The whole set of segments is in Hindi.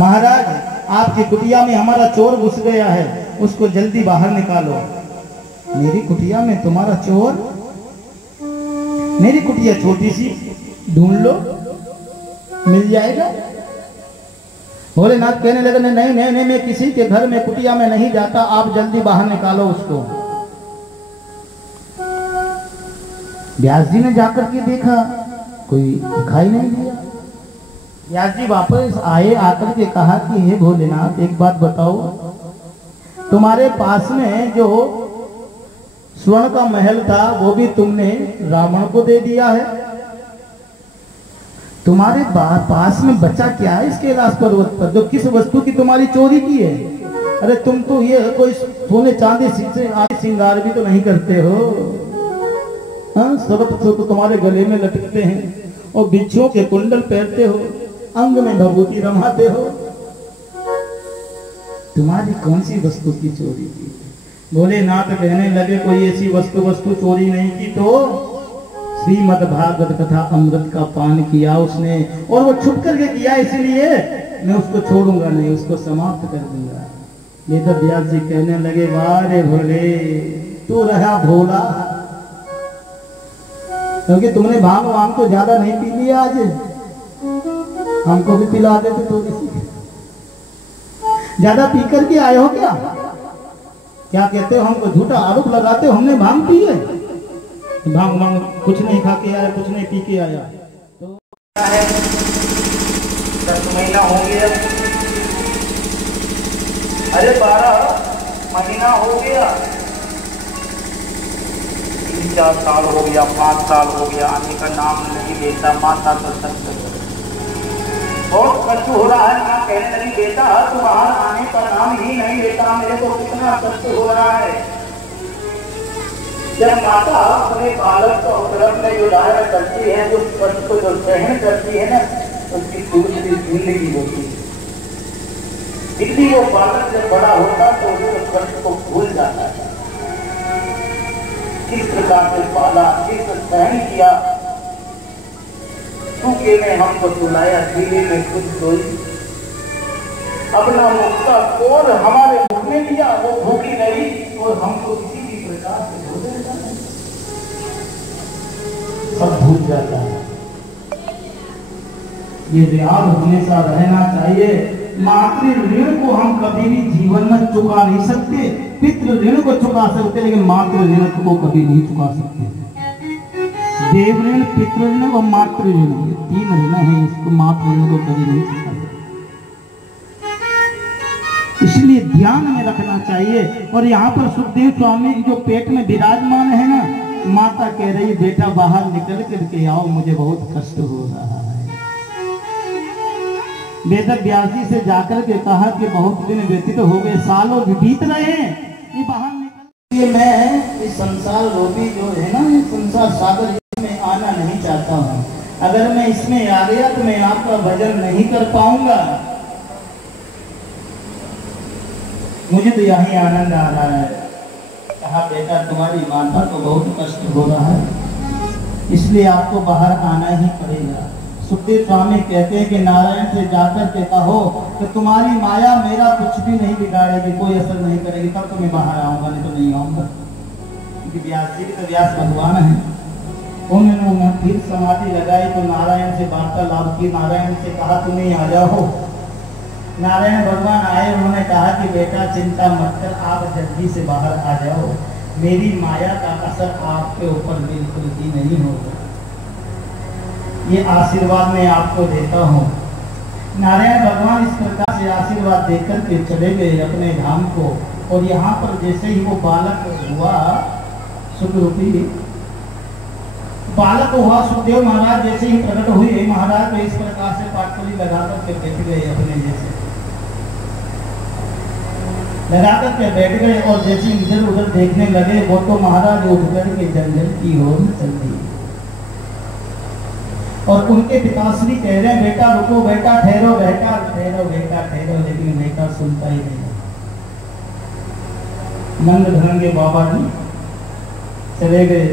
महाराज आपकी कुटिया में हमारा चोर घुस गया है, उसको जल्दी बाहर निकालो। मेरी कुटिया में तुम्हारा चोर? मेरी कुटिया छोटी सी, ढूंढ लो मिल जाएगा। भोलेनाथ कहने लगे नहीं नहीं नहीं, मैं किसी के घर में कुटिया में नहीं जाता, आप जल्दी बाहर निकालो उसको। व्यास जी ने जाकर के देखा, कोई दिखाई नहीं दिया। व्यास जी वापस आए, आकर के कहा कि हे भोलेनाथ एक बात बताओ, तुम्हारे पास में जो स्वर्ण का महल था वो भी तुमने रावण को दे दिया है, तुम्हारे पास में बचा क्या है इस कैलाश पर्वत पर जो किस वस्तु की तुम्हारी चोरी की है? अरे तुम तो ये कोई सोने चांदी से आदि श्रृंगार भी तो नहीं करते हो। हाँ, सब तो तुम्हारे गले में लटकते हैं और बिच्छुओं के कुंडल पहनते हो, अंग में भभूति रमाते हो, तुम्हारी कौन सी वस्तु की चोरी की? भोलेनाथ कहने लगे कोई ऐसी वस्तु चोरी नहीं की, तो श्रीमद् भागवत कथा अमृत का पान किया उसने, और वो छुप करके किया, इसलिए मैं उसको छोड़ूंगा नहीं, उसको समाप्त कर दूंगा। ये तो व्यास जी कहने लगे वाह रे भोले, तू रहा भोला, क्योंकि तुमने भांग वांग तो ज्यादा नहीं पी लिया आज, हमको भी पिला देते थोड़ी सी। ज्यादा पी करके आए हो क्या? क्या कहते हो, हमको झूठा आरोप लगाते हो हमने भांग पी है? भांग वांग कुछ नहीं खा के आया, कुछ नहीं पी के आया। तो 10 महीना हो गया, अरे 12 महीना हो गया, 3-4 साल हो गया, 5 साल हो गया, आने का नाम नहीं लेता। माता तो सत्य बहुत कष्ट हो रहा है। माँ कहने लगी बेटा तुम्हारा आने का नाम ही नहीं लेता, मेरे को कितना कष्ट हो रहा है। जब माता अपने बालक को तरफ में जो धारण करती है, जो कष्ट को जो सहन करती है ना, उसकी पूरी जिंदगी होती है। इसलिए वो बालक जब बड़ा होता तो उस कष्ट को भूल जाता है। किस प्रकार से पाला, किस सहन किया, सूखे में हमको सुलाया, गीले में खुद सोई, अपना मुक्ता और हमारे मुख में दिया, वो भूखी नहीं और हमको किसी भी प्रकार से भोजन करना, सब भूल जाता है। ये याद हमेशा रहना चाहिए। मातृ ऋण को हम कभी भी जीवन में चुका नहीं सकते, पितृ ऋण को चुका सकते लेकिन मातृ ऋण को कभी नहीं चुका सकते। देव ऋण, पितृ ऋण और मातृ ऋण, ये 3 ऋण है, इसको मातृ ऋण को कभी नहीं चुका सकते। इसलिए ध्यान में रखना चाहिए। और यहाँ पर सुखदेव स्वामी जो पेट में विराजमान है ना, माता कह रही बेटा बाहर निकल करके आओ, मुझे बहुत कष्ट हो रहा है। वेद व्यास जी से जाकर के कहा कि बहुत दिन व्यतीत हो गए, सालों बीत रहे हैं, ये बाहर निकल। ये मैं इस संसार रूपी जो है ना, इस संसार सागर में आना नहीं चाहता हूँ। अगर मैं इसमें आ गया तो मैं आपका भजन नहीं कर पाऊंगा। मुझे तो यही आनंद आ रहा है। कहा बेटा तुम्हारी माता को बहुत कष्ट हो रहा है, इसलिए आपको बाहर आना ही पड़ेगा। सुखदेव स्वामी कहते हैं कि नारायण से जाकर के कहो कि तुम्हारी माया मेरा कुछ भी नहीं बिगाड़ेगी, कोई असर नहीं करेगी, तब तो मैं बाहर आऊंगा, नहीं तो नहीं आऊंगा। क्योंकि व्यास जी तो व्यास भगवान है, उन्होंने फिर समाधि लगाई तो नारायण से वार्तालाप की। नारायण से कहा तुम्हें आ जाओ। नारायण भगवान आए, उन्होंने कहा कि बेटा चिंता मत कर, आप जल्दी से बाहर आ जाओ, मेरी माया का असर आपके ऊपर बिल्कुल भी नहीं होगा, ये आशीर्वाद मैं आपको देता हूँ। नारायण भगवान इस प्रकार से आशीर्वाद देकर के चले गए अपने धाम को। और यहाँ पर जैसे ही वो बालक हुआ, सुखरूपी बालक हुआ, सुखदेव महाराज जैसे ही प्रकट हुए, महाराज तो इस प्रकार से पाटकुली लगाकर के बैठ गए, अपने जैसे लगाकर के बैठ गए। और जैसे इधर उधर देखने लगे, वो तो महाराज उठकर के जंगल की ओर चल दिए। और उनके पिताश्री कह रहे हैं बेटा रुको, बेटा ठहरो, बेटा ठहरो, बेटा ठहरो, लेकिन बेटा सुनता ही नहीं। नंद धरंगे बाबा जी चले गए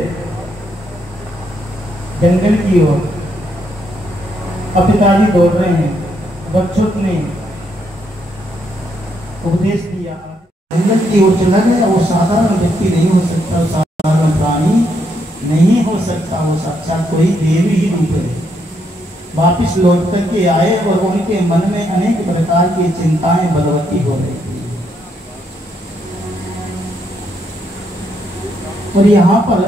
जंगल की ओर। अब पिताजी दौड़ रहे हैं, बच्चों ने उपदेश दिया, जंगल की ओर चला गया। वो साधारण व्यक्ति नहीं हो सकता, साधारण प्राणी नहीं हो सकता, वो साक्षात कोई देव ही रूप है। वापिस लौट करके आए और उनके मन में अनेक प्रकार की चिंताएं बलवती हो रही थी। और यहाँ पर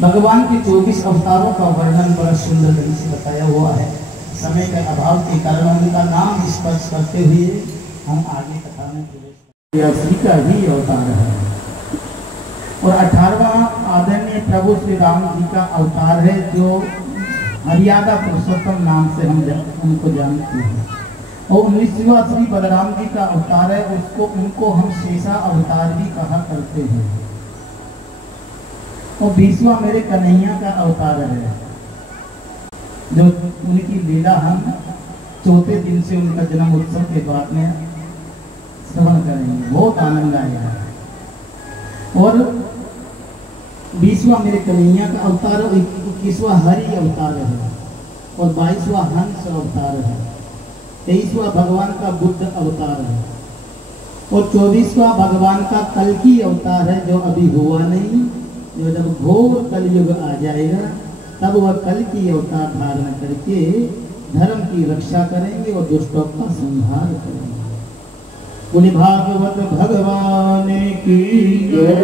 भगवान के 24 अवतारों का वर्णन बड़ा सुंदर ढंग से बताया हुआ है। समय के अभाव के कारण उनका नाम स्पर्श करते हुए हम आगे कथा में प्रवेश श्री का ही अवतार है। और 18वां आदरणीय प्रभु श्री राम जी का अवतार है, जो मर्यादा पुरुषोत्तम नाम से हम उनको जानते हैं। और 19वां श्री बलराम जी का अवतार है, उनको हम शेषा अवतार भी कहा करते हैं। और 20वां मेरे कन्हैया का अवतार है, जो उनकी लीला हम चौथे दिन से उनका जन्म उत्सव के बाद में श्रवण करेंगे, बहुत आनंद आएगा। और 20वां मेरे कन्हैया का अवतार, 21वां हरि अवतार है, और 22वां हंस अवतार है, 23वां भगवान का बुद्ध अवतार है, और 24वां भगवान का कल्कि अवतार है, जो अभी हुआ नहीं। जो जब घोर कलयुग आ जाएगा तब वह कल्कि अवतार धारण करके धर्म की रक्षा करेंगे और दुष्टों का संहार करेंगे। बोले भागवत भगवान की जय।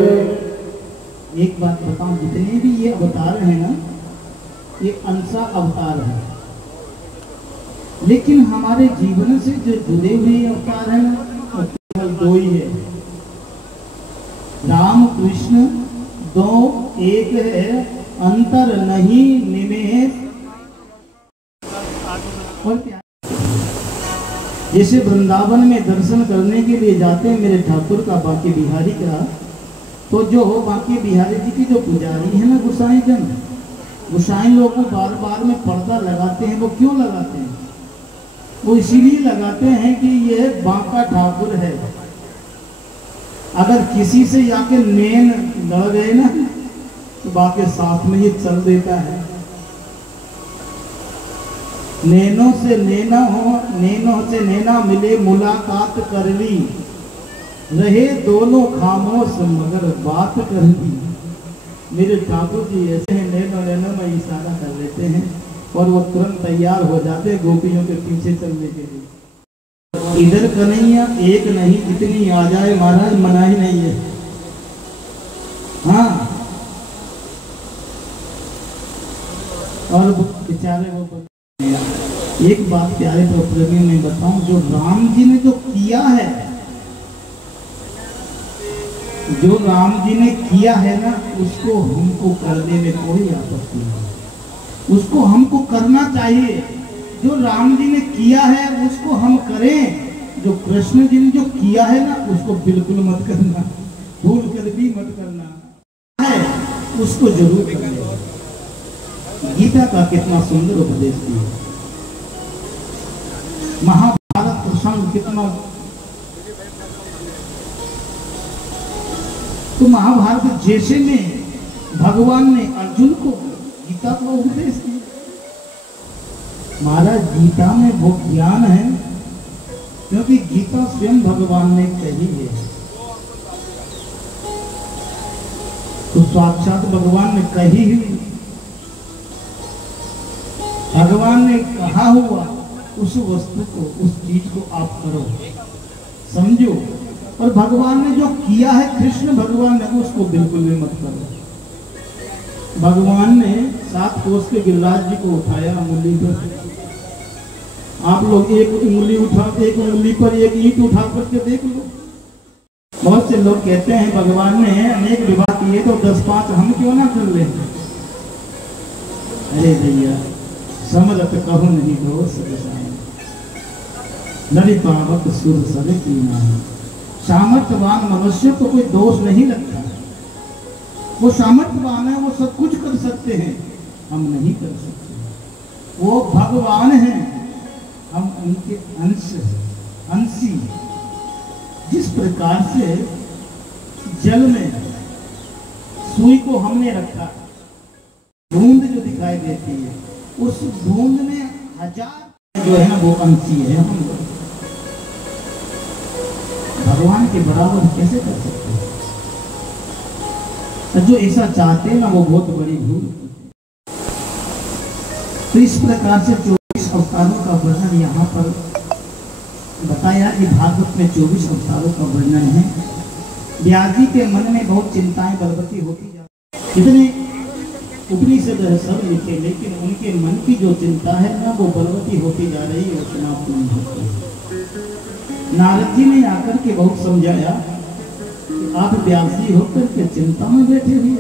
एक बात बताऊं, जितने भी ये अवतार हैं ना, ये अंशा अवतार है, लेकिन हमारे जीवन से जो जुड़े हुए अवतार हैं वो केवल 2 ही है। राम कृष्ण 2 एक है, अंतर नहीं निमेष। और क्या, जैसे वृंदावन में दर्शन करने के लिए जाते हैं मेरे ठाकुर का, बांके बिहारी का, तो जो बांके बिहारी जी की जो पुजारी है ना, गोसाई जन, गोसाई लोग को बार बार में पर्दा लगाते हैं। वो क्यों लगाते हैं? वो इसीलिए लगाते हैं कि ये बांका ठाकुर है। अगर किसी से जाके नैन लड़ गए ना, तो बाकी साथ में ही चल देता है। नैनों से नैना हो, नैनों से नैना मिले, मुलाकात कर ली, रहे दोनों खामोश मगर बात कर ली। मेरे ठाकुर जी ऐसे हैं, नैनो नैनो में इशारा कर लेते हैं और वो तुरंत तैयार हो जाते हैं गोपियों के पीछे चलने के लिए। इधर कन्हैया एक नहीं, इतनी आ जाए महाराज, मना ही नहीं है। हाँ, और बेचारे वो एक बात प्यारे प्रेमी में बताऊं, जो राम जी ने जो किया है, जो राम जी ने किया है ना, उसको हमको करने में कोई आपत्ति नहीं, उसको हमको करना चाहिए। जो राम जी ने किया है उसको हम करें, जो कृष्ण जी ने जो किया है ना, उसको बिल्कुल मत करना, भूल कर भी मत करना है, उसको जरूर करना। गीता का कितना सुंदर उपदेश दिया, महाभारत प्रसंग कितना, तो महाभारत जैसे में भगवान ने अर्जुन को गीता का उपदेश दिया। महाराज गीता में वो ज्ञान है, क्योंकि गीता स्वयं भगवान ने कही है, तो साक्षात भगवान ने कही हुई, भगवान ने कहा हुआ उस वस्तु को, उस चीज को आप करो, समझो। और भगवान ने जो किया है, कृष्ण भगवान ने, उसको बिल्कुल भी मत करो। भगवान ने 7 कोस के गिरिराज जी को उठाया अंगुली पर। आप लोग एक उंगली उठा, एक उंगली पर एक ईंट उठा करके देख लो। बहुत से लोग कहते हैं भगवान ने अनेक विवाह किए, तो 10-5 हम क्यों ना कर ले। अरे भैया, समझत कहूँ नहीं दोष लड़ी पावक सुर सरे की नाम। सामर्थ्यवान मनुष्य को कोई दोष नहीं लगता, वो सामर्थ्यवान है, वो सब कुछ कर सकते हैं, हम नहीं कर सकते। वो भगवान हैं, हम उनके अंशी। जिस प्रकार से जल में सुई को हमने रखा, बूंद जो दिखाई देती है, उस बूंद में 1000 जो है ना वो अंशी है हम लोग। भगवान के बराबर कैसे कर सकते हैं? जो ऐसा चाहते हैं ना वो बहुत बड़ी भूल करते हैं। तो इस प्रकार से 24 अवतारों का वर्णन यहाँ पर बताया कि भागवत में 24 अवतारों का वर्णन है। व्यास जी के मन में बहुत चिंताएं बलवती होती जाती, इतने उपनिषद है सब लिखे, लेकिन उनके मन की जो चिंता है ना वो बलवती होती जा रही है और समाप्त नहीं होती। नारद जी ने आकर के बहुत समझाया कि आप व्यास जी होकर के चिंता में बैठे हुए,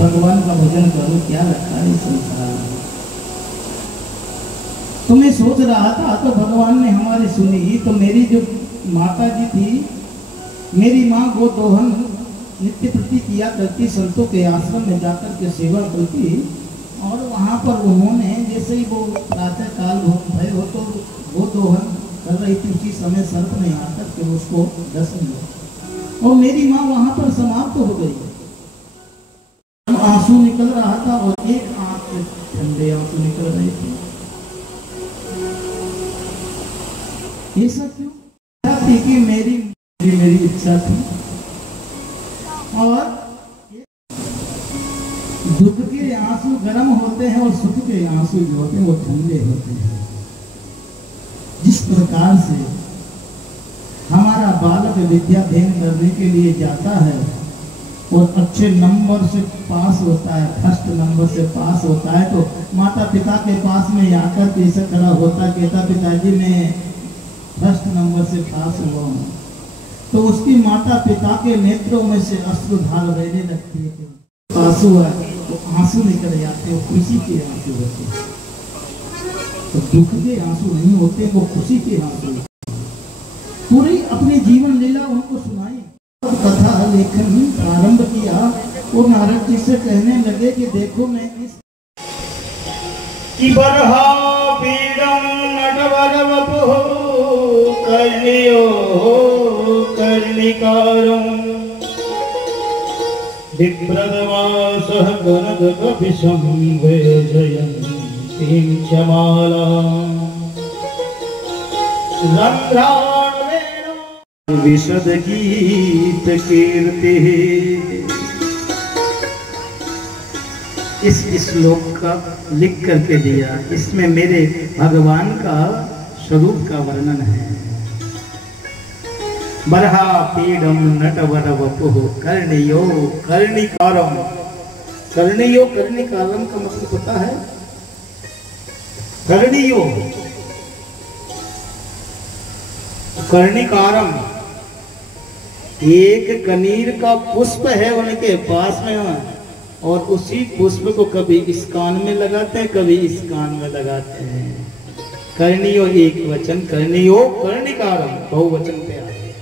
भगवान का भजन करो, क्या रखा है संसार में। तो मैं सोच रहा था तो भगवान ने हमारी सुनी। तो मेरी जो माता जी थी, मेरी माँ वो दोहन नित्य प्रति किया करती, संतों के आश्रम में जाकर के सेवा करती, और वहाँ पर उन्होंने जैसे ही वो प्रातः काल भय हो तो वो दोहन कर रही थी, उसी समय सर्प ने आकर के उसको डस लिया और मेरी माँ वहाँ पर समाप्त हो गई। आंसू निकल रहा था और एक आंख से ठंडे आंसू निकल रहे थे। ये सब क्यों थी कि मेरी इच्छा थी, और दुख के आंसू गर्म होते हैं और सुख के आंसू जो होते हैं वो ठंडे होते हैं। जिस प्रकार से हमारा बालक विद्या अध्ययन करने के लिए जाता है और अच्छे नंबर से पास होता है, फर्स्ट नंबर से पास होता है, तो माता पिता के पास में आकर के ऐसा खड़ा होता, कहता पिताजी मैं फर्स्ट नंबर से पास हुआ हूँ, तो उसकी माता पिता के नेत्रों में से अश्रुधार बहने लगती है। आंसू है तो आंसू निकल जाते, वो खुशी के आंसू होते, तो दुख के आंसू नहीं होते, वो खुशी के आंसू। पूरी अपनी जीवन लीला उनको सुनाई, कथा लेखन प्रारंभ किया और नारद जी से कहने लगे कि देखो मैं इस बरहा पीडम नटवर वपुः कर्णियो कर्णिकारं विप्रदवासः गणगकपिशं वेजयन्तीं च मालाम् विशद गीत कीर्ति। इस श्लोक का लिख करके दिया, इसमें मेरे भगवान का स्वरूप का वर्णन है। बरहा पीडम नटवर वपुः कर्णियो कर्णिकारम। कर्णियो कर्णिकारम का मतलब पता है? कर्णियो कर्णिकारम, एक कनीर का पुष्प है उनके पास में, और उसी पुष्प को कभी इस कान में लगाते हैं, कभी इस कान में लगाते हैं। कर्णियो एक वचन, कर्णियो कर्णिकारम बहुवचन पे आए,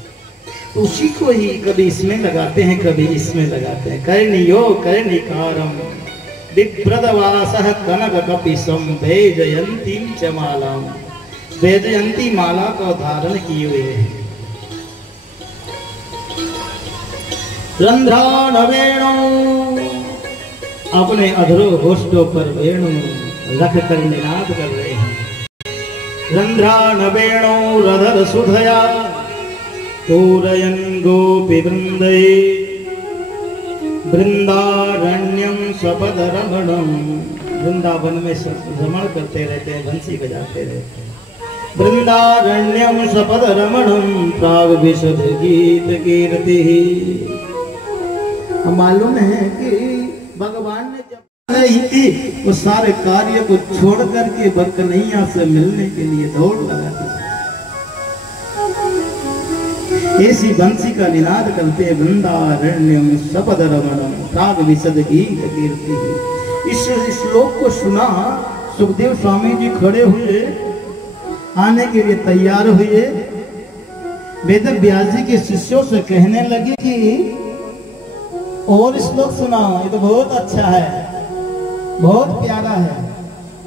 तो उसी को ही कभी इसमें लगाते हैं, कभी इसमें लगाते हैं। कर्णियो कर्णिकारम विप्रदवासः कनककपिशं वैजयन्तीं च मालाम्। वैजयंती माला का धारण किए हुए हैं। रंध्रान वेणु, अपने अधरो होष्टों पर वेणु रख कर निनाद कर रहे हैं। रंध्रान वेणु रधर सुधया पूरयन् गोपी वृंदे वृंदारण्यम सपद रमणम। वृंदावन में भ्रमण करते रहते हैं, बंसी बजाते रहते हैं। वृंदारण्यम सपद रमणम प्राग विशद गीत कीर्ति। मालूम है कि भगवान ने जब नहीं थी वो सारे कार्य को छोड़ करके बकनैया से मिलने के लिए दौड़ लगा दी। ऐसी बंसी का निनाद करते वृंदारण्यम सपद रमणम राग विशद गीत कीर्ति। इस श्लोक को सुना, सुखदेव स्वामी जी खड़े हुए, आने के लिए तैयार हुए। वेद व्यास जी के शिष्यों से कहने लगे कि और श्लोक सुनाओ, ये तो बहुत अच्छा है, बहुत प्यारा है।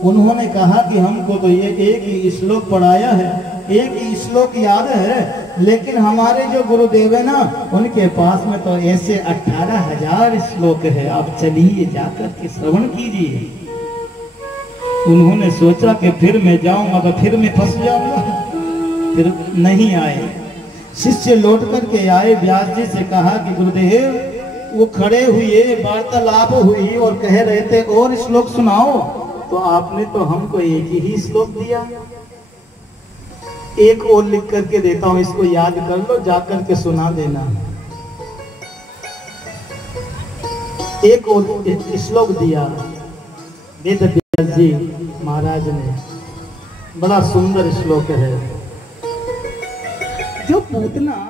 उन्होंने कहा कि हमको तो ये एक ही श्लोक पढ़ाया है, एक ही श्लोक याद है, लेकिन हमारे जो गुरुदेव है ना, उनके पास में तो ऐसे 18,000 श्लोक है, आप चलिए जाकर के श्रवण कीजिए। उन्होंने सोचा कि फिर मैं जाऊंगा तो फिर मैं फंस जाऊंगा, फिर नहीं आए। शिष्य लौट करके आए, व्यास जी से कहा कि गुरुदेव, वो खड़े हुए, वार्तालाप हुई और कह रहे थे और श्लोक सुनाओ, तो आपने तो हमको एक ही श्लोक दिया। एक और लिख करके देता हूं, इसको याद कर लो, जाकर के सुना देना। एक और श्लोक दिया वेद व्यास जी महाराज ने, बड़ा सुंदर श्लोक है। जो पूतना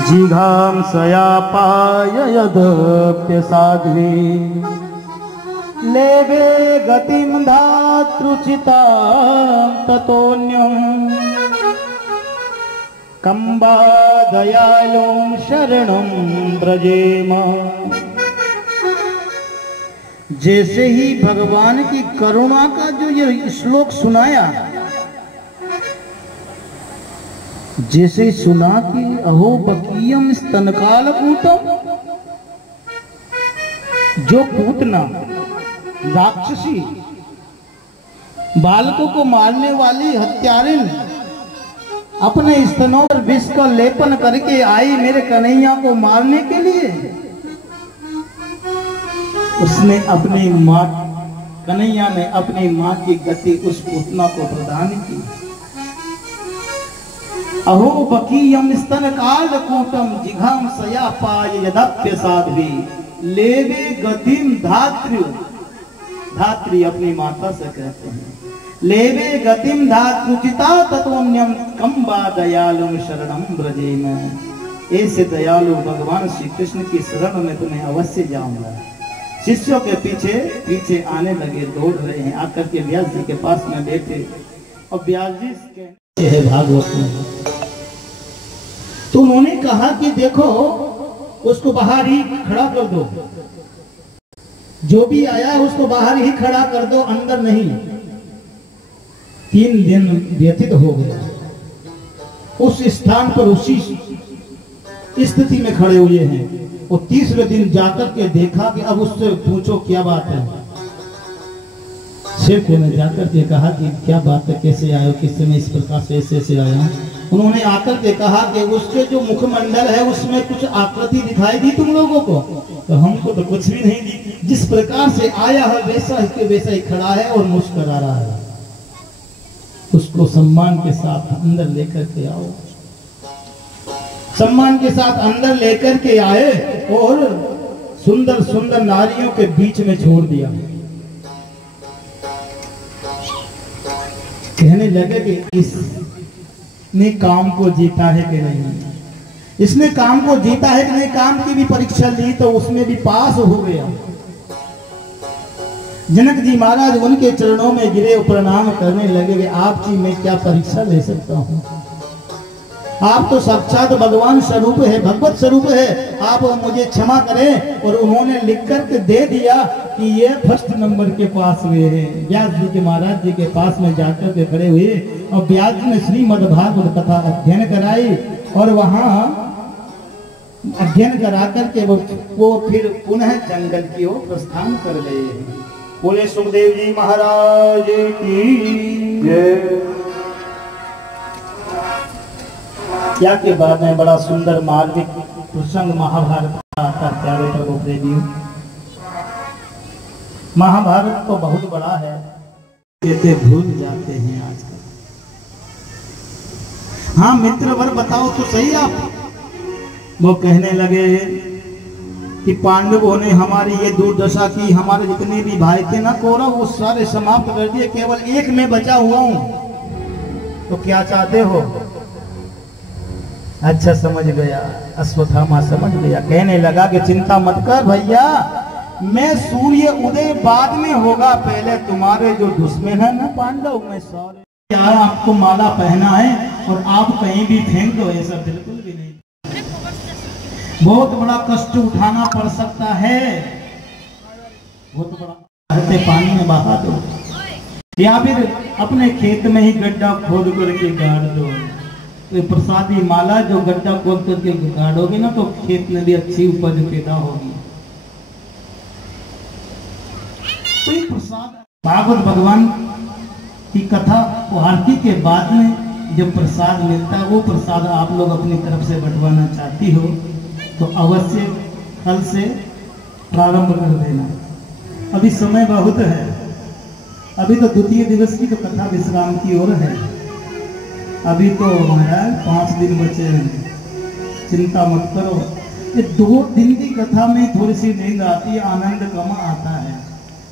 जिघांसया पाययदप्य साध्वी लेवे गतिं धातृचिता ततोऽन्यं कंबा दयालुं शरणं व्रजेम। जैसे ही भगवान की करुणा का जो ये श्लोक सुनाया, जैसे सुना कि अहो बकीयम स्तनकालकूटम, जो पूतना राक्षसी बालकों को मारने वाली हत्यारिन अपने स्तनों पर विष का लेपन करके आई मेरे कन्हैया को मारने के लिए, उसने अपनी मां, कन्हैया ने अपनी मां की गति उस पूतना को प्रदान की। अहो बकीयम स्तनकालकूटम जिघांसया पाययदप्य साध्वी लेवे गतिम धात्री, धात्री अपनी माता से कहते हैं, लेवे गतिम धातृचिता ततोन्यम कंबा दयालुम शरणम ब्रजेम। ऐसे दयालु भगवान श्री कृष्ण की शरण में तुम्हें अवश्य जाऊंगा। शिष्यों के पीछे पीछे आने लगे, दौड़ रहे हैं, आकर के व्यास जी के पास में बैठे और व्यास जी कहते हैं भागवत में, तो उन्होंने कहा कि देखो उसको बाहर ही खड़ा कर दो, जो भी आया उसको बाहर ही खड़ा कर दो, अंदर नहीं। 3 दिन व्यतीत हो गया, उस स्थान पर उसी स्थिति में खड़े हुए हैं। और तीसरे दिन जाकर के देखा कि अब उससे पूछो क्या बात है। शेख ने जाकर के कहा कि क्या बात है, कैसे आए हो, किस समय इस प्रकार से ऐसे आया। उन्होंने आकर के कहा कि उसके जो मुखमंडल है उसमें कुछ आकृति दिखाई दी तुम लोगों को? तो हमको तो कुछ भी नहीं दी, जिस प्रकार से आया है वैसा के वैसा ही खड़ा है और मुस्कुरा रहा है। उसको सम्मान के साथ अंदर लेकर के आओ। सम्मान के साथ अंदर लेकर के आए और सुंदर सुंदर नारियों के बीच में छोड़ दिया। कहने लगे कि इसने काम को जीता है कि नहीं, इसने काम को जीता है कि नहीं। काम की भी परीक्षा ली तो उसमें भी पास हो गया। जनक जी महाराज उनके चरणों में गिरे, प्रणाम करने लगे, आप जी मैं क्या परीक्षा ले सकता हूँ, आप तो साक्षात भगवान स्वरूप है, भगवत स्वरूप है, आप मुझे क्षमा करें। और उन्होंने लिख करके दे दिया कि ये फर्स्ट नंबर के पास हुए हैं। व्यास जी के महाराज जी के पास में जाकर के खड़े हुए और व्यास जी ने श्रीमद् भागवत कथा अध्ययन कराई और वहां अध्ययन करा करके वो फिर पुनः जंगल की ओर प्रस्थान कर गए। बोले सुखदेव जी महाराज की जय। क्या के बाद में बड़ा सुंदर मार्मिक प्रसंग महाभारत का आता है। प्यारे प्रभु प्रेमियों, महाभारत तो बहुत बड़ा है, कहते भूल जाते हैं आजकल। हाँ मित्र वर बताओ तो सही आप। वो कहने लगे कि पांडवों ने हमारी ये दुर्दशा की, हमारे जितने भी भाई थे ना कौरव वो सारे समाप्त कर दिए, केवल एक में बचा हुआ हूं, तो क्या चाहते हो? अच्छा समझ गया, अश्वत्थामा समझ गया। कहने लगा कि चिंता मत कर भैया, मैं सूर्य उदय बाद में होगा, पहले तुम्हारे जो दुश्मन है ना पांडव, मैं सारे यार आपको माला पहना है और आप कहीं भी फेंक दो, ऐसा बिल्कुल भी नहीं। बहुत बड़ा कष्ट उठाना पड़ सकता है, बहुत बड़ा, हल्के पानी में बहा दो या फिर अपने खेत में ही गड्ढा खोद करके गाड़ दो। तो प्रसादी माला जो गड्ढा खोद करके गाड़ोगे ना तो खेत में भी अच्छी उपज पैदा होगी। तो ये प्रसाद भागवत भगवान की कथा आरती के बाद में जो प्रसाद मिलता है, वो प्रसाद आप लोग अपनी तरफ से बंटवाना चाहती हो तो अवश्य कल से प्रारंभ कर देना। अभी समय बहुत है, अभी तो द्वितीय दिवस की तो कथा विश्राम की ओर है, अभी तो महाराज 5 दिन बचे हैं, चिंता मत करो। ये 2 दिन की कथा में थोड़ी सी नींद आती है, आनंद कम आता है,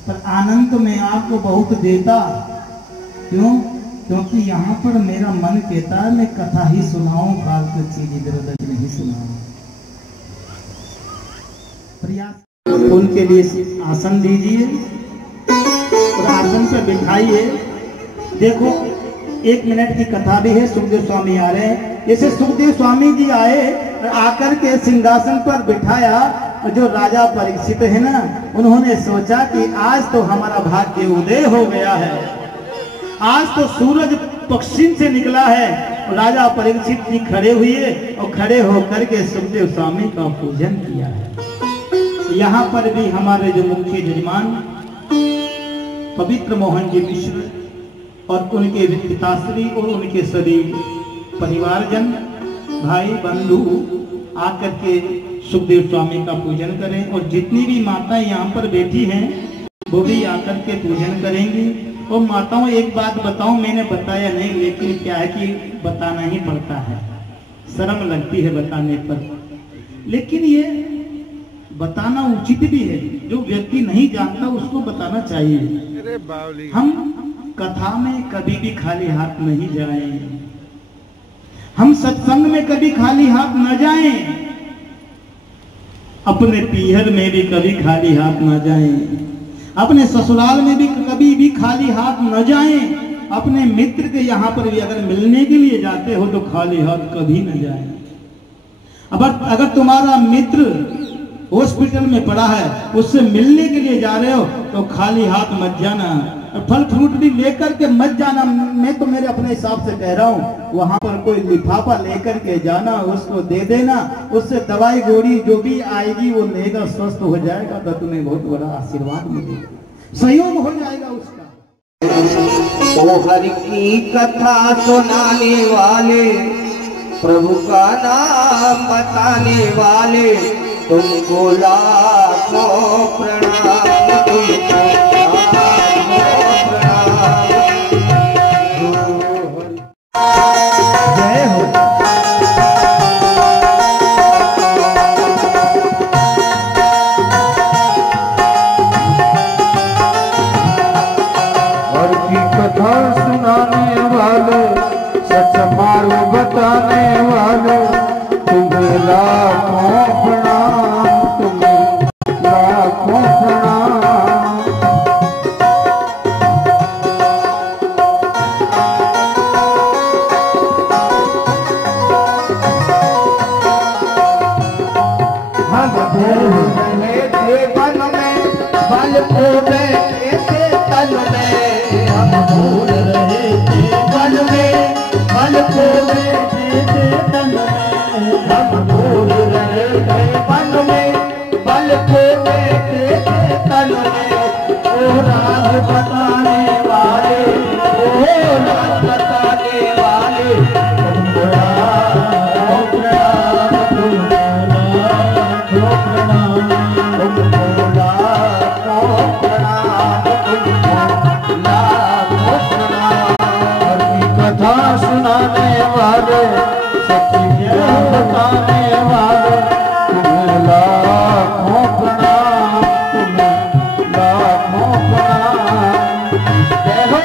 पर आनंद में आपको बहुत देता। क्यों? क्योंकि यहाँ पर मेरा मन कहता है मैं कथा ही सुनाऊं, फालतू चीज इधर उधर नहीं सुनाऊं। प्रयास उनके लिए आसन दीजिए और आसन पर बिठाइए। देखो 1 मिनट की कथा भी है, सुखदेव स्वामी आ रहे हैं। जैसे सुखदेव स्वामी जी आए और आकर के सिंहासन पर बिठाया, जो राजा परीक्षित है ना, उन्होंने सोचा कि आज तो हमारा भाग्य उदय हो गया है, आज तो सूरज पश्चिम से निकला है। राजा परीक्षित जी खड़े हुए और खड़े होकर के सुखदेव स्वामी का पूजन किया है। यहाँ पर भी हमारे जो मुख्य जजमान पवित्र मोहन जी मिश्र और उनके पिताश्री और उनके सभी परिवारजन भाई बंधु आकर के सुखदेव स्वामी का पूजन करें, और जितनी भी माताएं यहाँ पर बैठी हैं वो भी आकर के पूजन करेंगी। और माताओं एक बात बताऊं, मैंने बताया नहीं, लेकिन क्या है कि बताना ही पड़ता है, शर्म लगती है बताने पर, लेकिन ये बताना उचित भी है। जो व्यक्ति नहीं जानता उसको बताना चाहिए। हम कथा में कभी भी खाली हाथ नहीं जाएं, हम सत्संग में कभी खाली हाथ न जाएं, अपने पीहर में भी कभी खाली हाथ न जाएं, अपने ससुराल में भी कभी भी खाली हाथ न जाएं, अपने मित्र के यहाँ पर भी अगर मिलने के लिए जाते हो तो खाली हाथ कभी न जाएं। अगर तुम्हारा मित्र हॉस्पिटल में पड़ा है, उससे मिलने के लिए जा रहे हो तो खाली हाथ मत जाना, फल फ्रूट भी लेकर के मत जाना। मैं तो मेरे अपने हिसाब से कह रहा हूँ, वहां पर कोई लिफाफा लेकर के जाना, उसको दे देना, उससे दवाई गोली जो भी आएगी वो लेगा, स्वस्थ हो जाएगा तो तुम्हें बहुत बड़ा आशीर्वाद मिलेगा, सहयोग हो जाएगा उसका। ओ हरि की कथा सुनाने वाले, प्रभु का नाम बताने वाले, तुमको लाखों प्रणाम, तुमको लाखों प्रणाम। जय हो। हर की कथा सुनाने वाले, सच मार्ग बताने वाले, तुम्हें लाखों प्रणाम, तुम्हें लाखों प्रणाम। बल को बैठे थे तन में, हम भूल रहे थे बल में, बल को बैठे थे तन में, हम भूल रहे थे बल में, बल को बैठे थे तन में। ओ राह बताने वाले, ओ राह बताने वाले, तुमको लाखों प्रणाम, तुमको लाखों प्रणाम, तुमको लाखों प्रणाम, तुमको लाखों प्रणाम। हर की कथा सुनाने वाले, सच्ची बात बताने वाले, तुम्हें लाखों प्रणाम, तुम्हें लाखों प्रणाम। जय हो।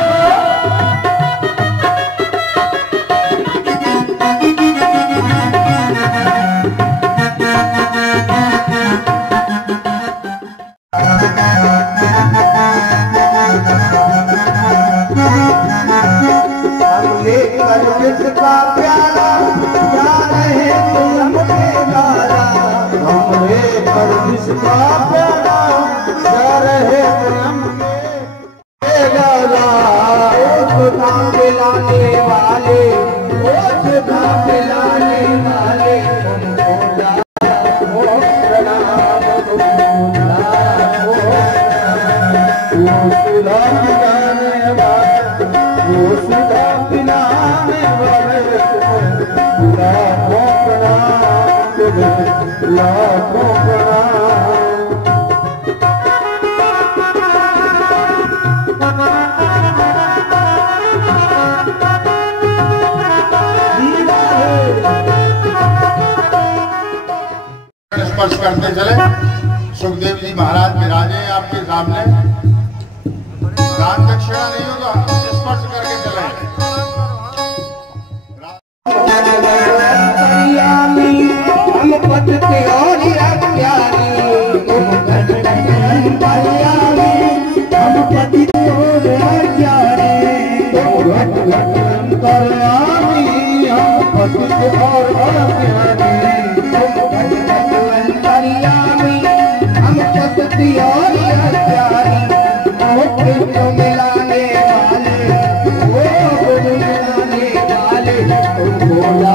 हमने कर जिसका प्याला क्या रहे तुम के गाला हमरे पर जिसका प्यारा क्या रहे प्रेम के गाला खुदा पिलाने वाले खुदा पिलाने वाले तुमको सुधा पिलाने वाले वो सुधा पिलाने वाले लाखों प्रणाम तुम्हें लाखों प्रणाम स्पर्श करते चले। सुखदेव जी महाराज विराजे आपके सामने। दान दक्षिणा नहीं होगा, स्पर्श करके चले। हम पद के और अज्ञानी हम पद के और अज्ञानी अंतर्यामी हम पति के और अज्ञानी अंतर्यामी हम पद के और अज्ञानी तो मिलाने वाले वो मिलाने वाले भोला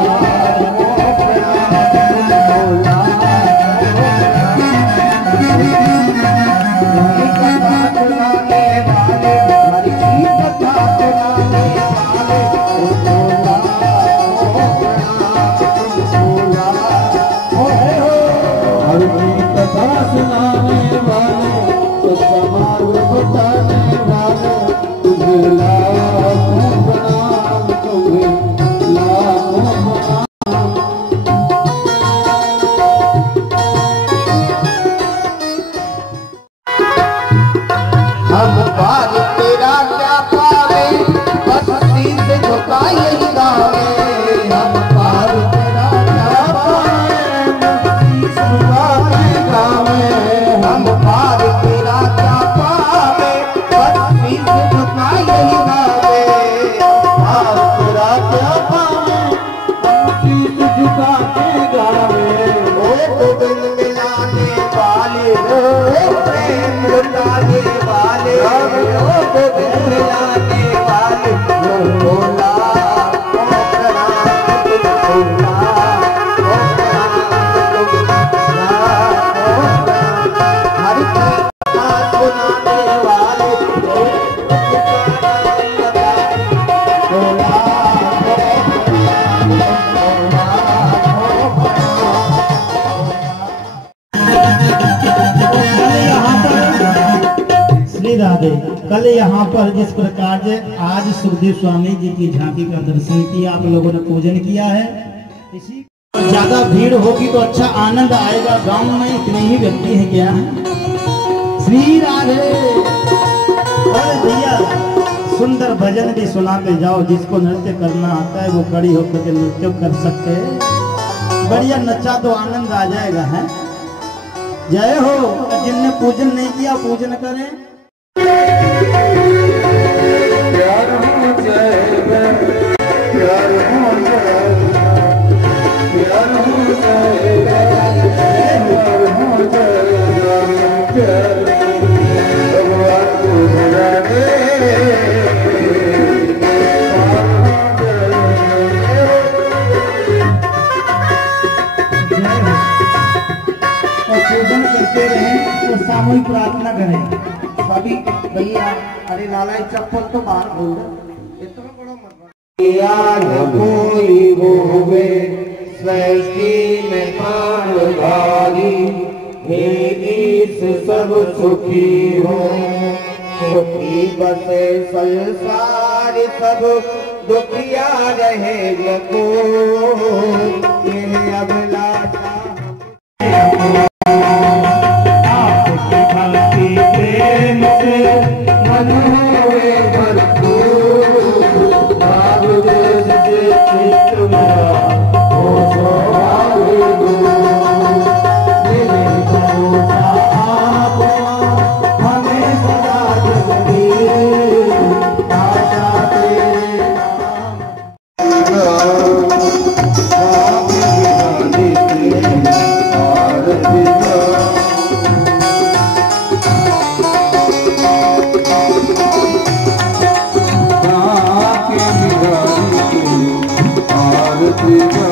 सुनाने वाले तो समाज बताने वाले तुझे लाखों प्रणाम तुझे लाखों प्रणाम हम पार तेरा क्या पावे बस शीश झुका यही गावे हम पार तेरा क्या पावे बस शीश झुका यही गावे हम पार तेरा क्या पावे बस शीश झुका यही गावे पार तेरा क्या पावे हम शीश झुका के गावे ओ गोविंद मिलाने वाले ओ प्रेम लुटाने वाले ओ गोविंद मिलाने वाले ओ भोला ओ प्रणाम भोला ओ प्रणाम हरि कथा सुनाने वाले ओ भोला श्री राधे। कल यहाँ पर जिस प्रकार से आज सुखदेव स्वामी जी की झांकी का दर्शन किया, आप लोगों ने पूजन किया है। इसी ज्यादा भीड़ होगी तो अच्छा आनंद आएगा। गांव में इतने ही व्यक्ति हैं क्या? श्री राधे। और भैया सुंदर भजन भी सुनाते जाओ। जिसको नृत्य करना आता है वो खड़ी होकर के नृत्य कर सकते हैं। बढ़िया नचा तो आनंद आ जाएगा है। जय हो। जिनने पूजन नहीं किया पूजन करें। प्यार हो जाएगा प्यार हो जाएगा प्यार हो जाएगा प्यार हो जाएगा प्यार भगवान को मिलाने और पूजन करते रहें और सामूहिक प्रार्थना करें। सभी भैया अरे लाला ये चप्पल तो बाहर खोल दो इतना बड़ा मत कोई होवे सृष्टि में प्राणधारी हे ईश सब सुखी हो सुखी बसे संसार सब दुखिया रहे नको ये अभिलाषा आपकी भक्ति प्रेम से मन हुए भरपूर भाव देश के चित्त मेरा हो स्वाभाविक मेरे भरोसा आप हमें सदा जगदीश आशा के Thank you.